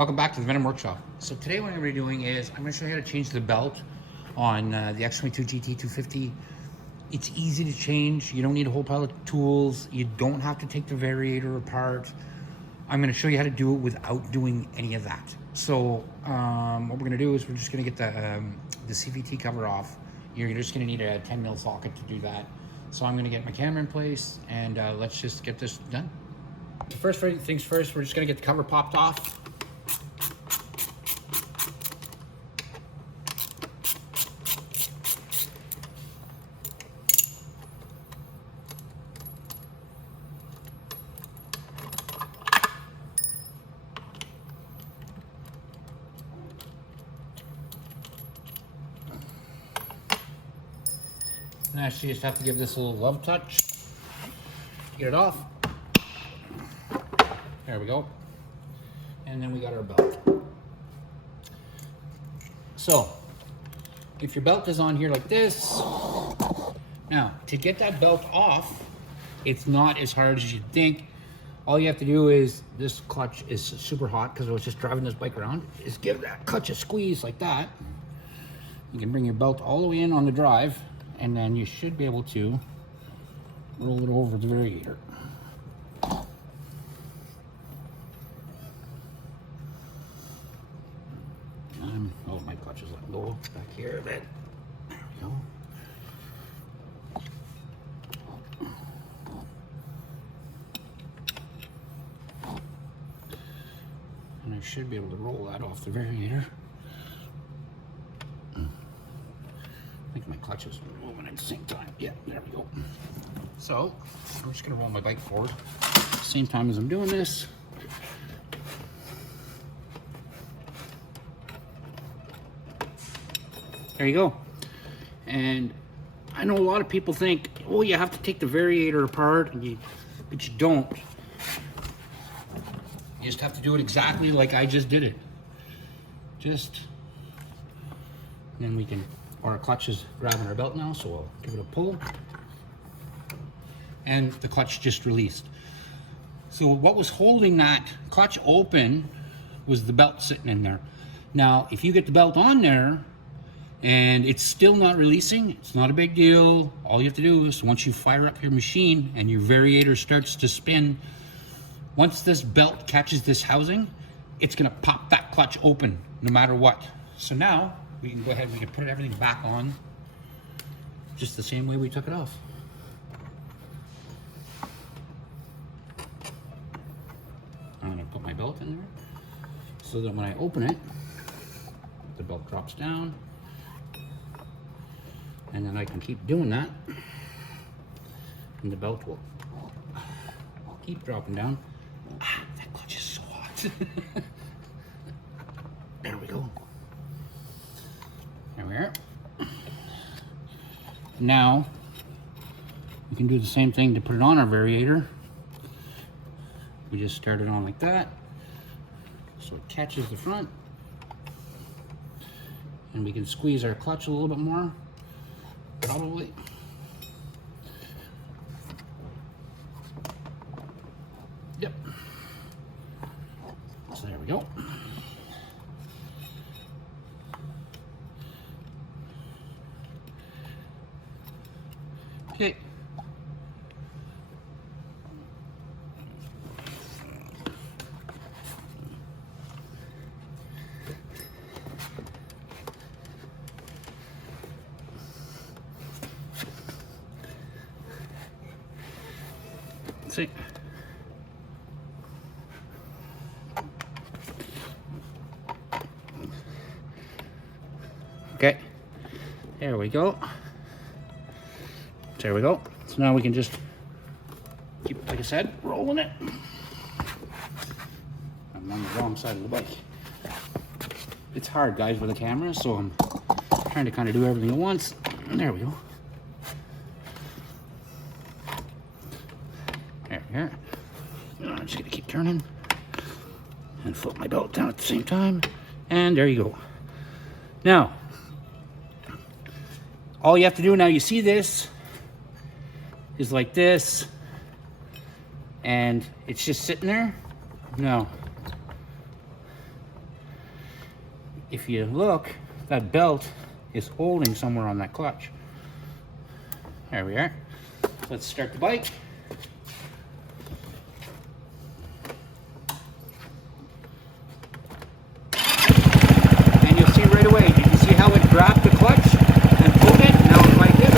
Welcome back to the Venom Workshop. So today what I'm going to be doing is I'm going to show you how to change the belt on the X22GT 250. It's easy to change. You don't need a whole pile of tools. You don't have to take the variator apart. I'm going to show you how to do it without doing any of that. So what we're going to do is we're just going to get the CVT cover off. You're just going to need a 10 mil socket to do that. So I'm going to get my camera in place and let's just get this done. So first things first, we're just going to get the cover popped off. And actually you just have to give this a little love touch. Get it off. There we go. And then we got our belt. So, if your belt is on here like this, now to get that belt off, it's not as hard as you'd think. All you have to do is, this clutch is super hot because I was just driving this bike around, is give that clutch a squeeze like that. You can bring your belt all the way in on the drive, and then you should be able to roll it over the variator. Oh, my clutch is letting go back here a bit. There we go. And I should be able to roll that off the variator. I think my clutch is moving at the same time. Yeah, there we go. So, I'm just gonna roll my bike forward at the same time as I'm doing this. There you go. And I know a lot of people think, oh, you have to take the variator apart, but you don't. You just have to do it exactly like I just did it. And then we can, our clutch is grabbing our belt now, so I'll give it a pull. And the clutch just released. So what was holding that clutch open was the belt sitting in there. Now, if you get the belt on there and it's still not releasing, it's not a big deal. All you have to do is, once you fire up your machine and your variator starts to spin, once this belt catches this housing, it's gonna pop that clutch open no matter what. So now we can go ahead and we can put everything back on just the same way we took it off. I'm gonna put my belt in there so that when I open it, the belt drops down, and then I can keep doing that, and the belt will keep dropping down. Ah, that clutch is so hot. There we go. There we are. Now, we can do the same thing to put it on our variator. We just start it on like that, so it catches the front. And we can squeeze our clutch a little bit more, probably. Yep. So there we go. Okay. See. Okay. There we go. There we go. So now we can just keep, like I said, rolling it. I'm on the wrong side of the bike. It's hard, guys, with a camera, so I'm trying to kind of do everything at once. And there we go. There we are. I'm just gonna keep turning and flip my belt down at the same time. And there you go. Now, all you have to do now, you see this is like this, and it's just sitting there. No, if you look, that belt is holding somewhere on that clutch. There we are. Let's start the bike. And you'll see right away, did you see how it grabbed the clutch and pulled it? Now if I give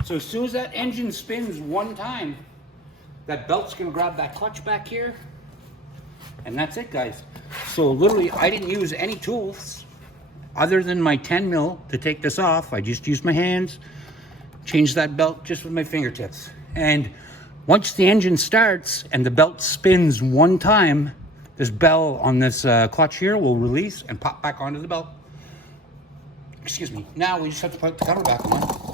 it. So as soon as that engine spins one time, that belt's gonna grab that clutch back here. And that's it, guys. So literally, I didn't use any tools other than my 10 mil to take this off. I just used my hands, changed that belt just with my fingertips. And once the engine starts and the belt spins one time, this bell on this clutch here will release and pop back onto the belt. Excuse me. Now we just have to put the cover back on.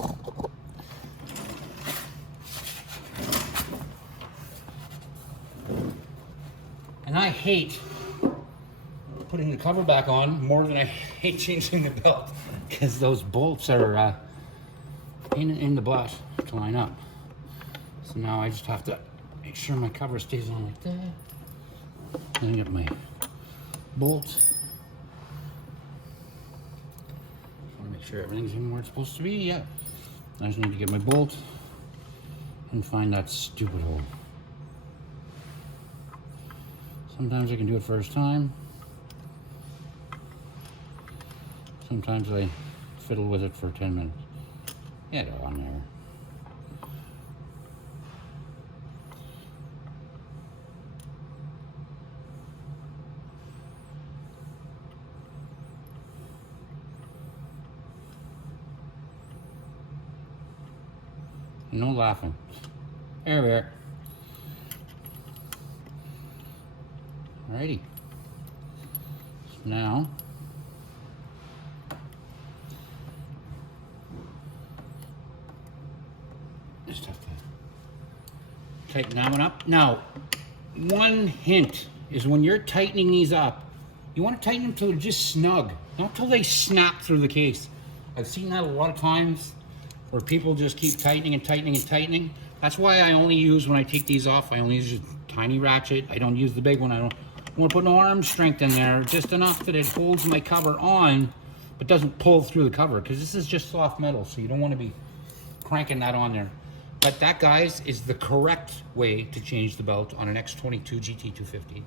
And I hate putting the cover back on more than I hate changing the belt, because those bolts are in the butt to line up. So now I just have to make sure my cover stays on like that. Then get my bolt. I want to make sure everything's in where it's supposed to be. Yeah. I just need to get my bolt and find that stupid hole. Sometimes I can do it first time. Sometimes I fiddle with it for 10 minutes. Get it on there. No laughing. There we are. Alrighty. So now, just have to tighten that one up. Now, one hint is when you're tightening these up, you want to tighten them till they're just snug, not till they snap through the case. I've seen that a lot of times where people just keep tightening and tightening and tightening. That's why I only use, when I take these off, I only use a tiny ratchet. I don't use the big one. I don't want to put no arm strength in there, just enough that it holds my cover on, but doesn't pull through the cover, because this is just soft metal, so you don't want to be cranking that on there. But that, guys, is the correct way to change the belt on an X22 GT 250.